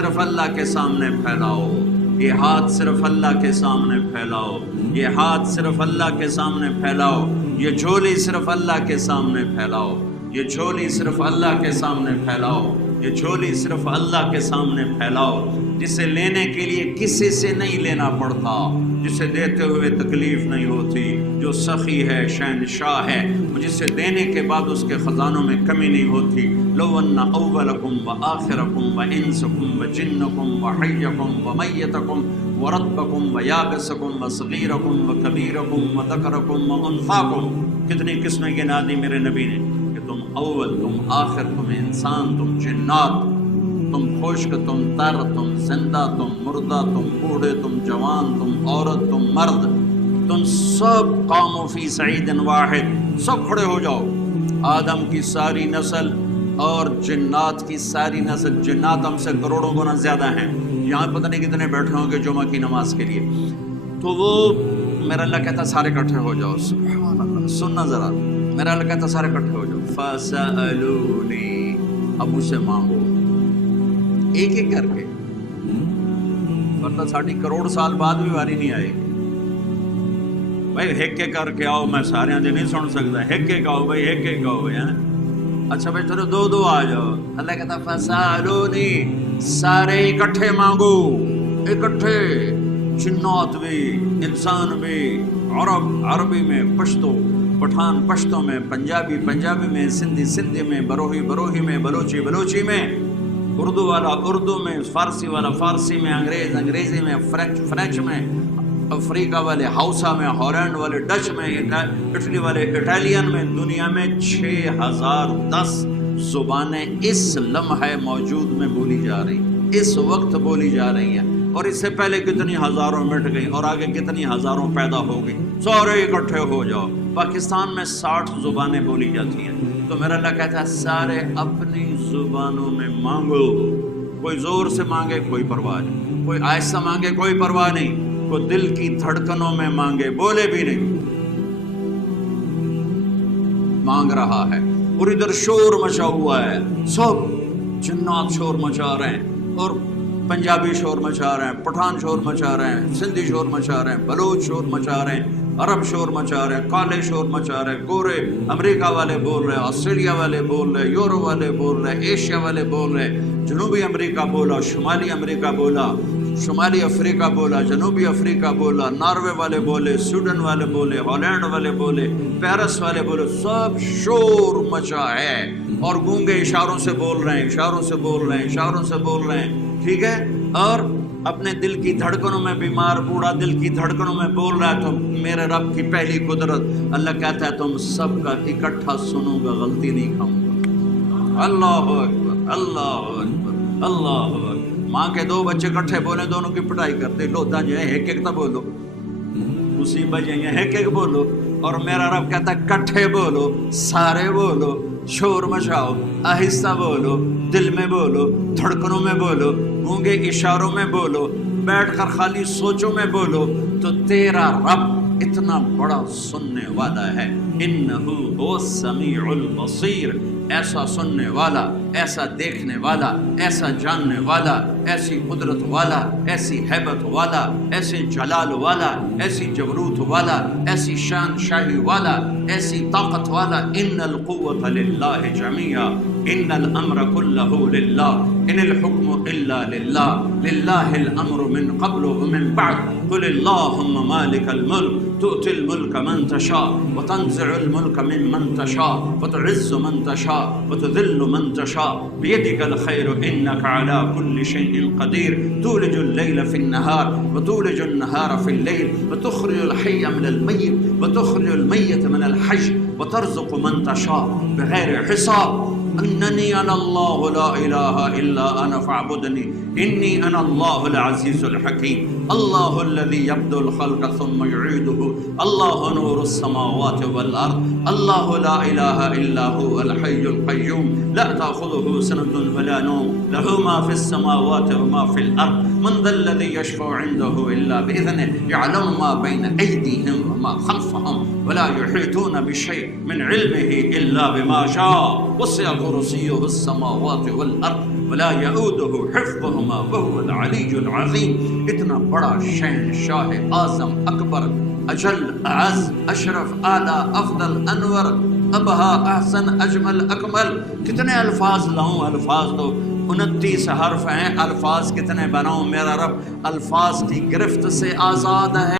صرف اللہ کے سامنے پھیلاؤ، یہ ہاتھ صرف اللہ کے سامنے پھیلاؤ، یہ ہاتھ صرف اللہ کے سامنے پھیلاؤ، یہ جھولی صرف اللہ کے سامنے پھیلاؤ، یہ جھولی صرف اللہ کے سامنے پھیلاؤ، یہ جھولی صرف اللہ کے سامنے پھیلاؤ، جسے لینے کے لیے کسی سے نہیں لینا پڑتا، جسے دیتے ہوئے تکلیف نہیں ہوتی، جو سخی ہے، شہنشاہ ہے، جسے دینے کے بعد اس کے خزانوں میں کمی نہیں ہوتی۔ لو ان اولکم وآخرکم وانسکم وجنکم وحیکم ومیتکم ورتبکم ویابسکم وصغیرکم وکبیرکم وذکرکم وانثاکم، کتنی قسمیں گنا دی میرے نبی نے کہ تم اول، تم آخر، تم انسان، تم جنات، تم خشک، تم تر، تم زندہ، تم مردہ، تم بوڑھے، تم جوان، تم عورت، تم مرد، تم سب قوموا فی صعید واحد، سب کھڑے ہو جاؤ۔ آدم کی ساری نسل اور جنات کی ساری نسل، جنات ہم سے کروڑوں گنا زیادہ ہیں، یہاں پتہ نہیں کتنے بیٹھے ہوں گے جمعہ کی نماز کے لیے، تو وہ میرا اللہ کہتا سارے اکٹھے ہو جاؤ۔ سبحان اللہ، سننا ذرا، میرا اللہ کہتا سارے اکٹھے ہو جاؤ۔ فَسَأَلُونِي، اب مجھ سے مانگو ایک ایک کر کے، ورنہ ساڑھی کروڑ سال بعد بھی واری نہیں آئے گی۔ بھائی ایک ایک کر کے آؤ، میں سارے دے نہیں سن سکتا، ایک ایک آؤ بھائی، ایک ایک آؤ بھائی۔ اچھا بھائی چلو دو دو آ جاؤ۔ اللہ کہتا فَسَأَلُونِي، سارے اکٹھے مانگو، اکٹھے، جنات بھی، انسان بھی، عرب عربی میں، پشتو پٹھان پشتوں میں، پنجابی پنجابی میں، سندھی سندھی میں، بروہی بروہی میں، بلوچی بلوچی میں، اردو والا اردو میں، فارسی والا فارسی میں، انگریز انگریزی میں، فرینچ فرینچ میں، افریقہ والے ہاؤسا میں، ہالینڈ والے ڈچ میں، اٹلی والے اٹالین میں، دنیا میں 6010 زبانیں اس لمحہ موجود میں بولی جا رہی، اس وقت بولی جا رہی ہیں، اور اس سے پہلے کتنی ہزاروں مٹ گئی اور آگے کتنی ہزاروں پیدا ہو گئی۔ سارے اکٹھے ہو جاؤ۔ پاکستان میں 60 زبانیں بولی جاتی ہیں، تو میرا اللہ کہتا ہے سارے اپنی زبانوں میں مانگو، کوئی زور سے مانگے کوئی پرواہ نہیں، کوئی آہستہ مانگے کوئی پرواہ نہیں، کوئی دل کی دھڑکنوں میں مانگے، بولے بھی نہیں، مانگ رہا ہے۔ اور ادھر شور مچا ہوا ہے، سب جنات شور مچا رہے ہیں، اور پنجابی شور مچا رہے ہیں، پٹھان شور مچا رہے ہیں، سندھی شور مچا رہے ہیں، بلوچ شور مچا رہے ہیں، عرب شور مچا رہے ہیں، کالے شور مچا رہے ہیں، گورے امریکہ والے بول رہے ہیں، آسٹریلیا والے بول رہے ہیں، یورو والے بول رہے ہیں، ایشیا والے بول رہے ہیں، جنوبی امریکہ بولا، شمالی امریکہ بولا، شمالی افریقہ بولا، جنوبی افریقہ بولا، ناروے والے بولے، سویڈن والے بولے، ہالینڈ والے بولے، پیرس والے بولے، سب شور مچا ہے، اور گونگے اشاروں سے بول رہے ہیں، اشاروں سے بول رہے ہیں، اشاروں سے بول رہے ہیں، ٹھیک ہے، اور اپنے دل کی دھڑکنوں میں بیمار بوڑھا دل کی دھڑکنوں میں بول رہا ہے، تو میرے رب کی پہلی قدرت اللہ کہتا ہے تم سب کا اکٹھا سنوں گا، غلطی نہیں کھاؤں گا۔ اللہ اکبر، اللہ اکبر، اللہ اکبر۔ ماں کے دو بچے کٹھے بولیں، دونوں کی پٹائی کرتے، لوتا جو ہے ایک ایک تو بولو، مصیبت جو ہے ایک ایک بولو، اور میرا رب کہتا ہے کٹھے بولو، سارے بولو، شور مچاؤ، آہستہ بولو، دل میں بولو، دھڑکنوں میں بولو، گونگے اشاروں میں بولو، بیٹھ کر خالی سوچوں میں بولو، تو تیرا رب اتنا بڑا سننے والا ہے۔ انہو هو السمیع البصیر، ایسا سننے والا، ایسا دیکھنے والا، ایسا جاننے والا، ایسی قدرت والا، ایسی ہیبت والا، ایسے جلال والا، ایسی جبروت والا، ایسی شان شاہی والا، ایسی طاقت والا۔ ان القوة للہ جميعا، ان الامر كلہ للہ، ان الحکم الا للہ، للہ الامر من قبل ومن بعد، قل اللہم مالک الملک تؤتی الملک من تشاء وتنزع الملک ممن تشاء وتعز من تشاء وتذل من تشاء بيدك الخير إنك على كل شيء قدير تولج الليل في النهار وتولج النهار في الليل وتخرج الحي من الميت وتخرج الميت من الحي وترزق من تشاء بغير حساب إنني أنا الله لا إله إلا أنا فاعبدني إني أنا الله العزيز الحكيم۔ اللہ الذی یبدأ الخلق ثم یعیدہ، اللہ نور السماوات والارض، اللہ لا الہ الا هو الحی القیوم لا تأخذہ سنة ولا نوم لہ ما فی السماوات وما فی الارض من ذا الذی یشفع عنده الا بإذنہ یعلم ما بین ایدیہم وما خلفہم ولا یحیطون بشیء من علمہ الا بما شاء وسع کرسیہ السماوات والارض ولا یعودہ حفظہما وہو العلی العظیم۔ اتنا بڑا شہنشاہ اعظم اکبر اجل اعز اشرف اعلی افضل انور ابہا احسن اجمل اکمل، کتنے الفاظ لاؤں؟ الفاظ تو 29 حرف ہیں، الفاظ کتنے بناؤں؟ میرا رب الفاظ کی گرفت سے آزاد ہے۔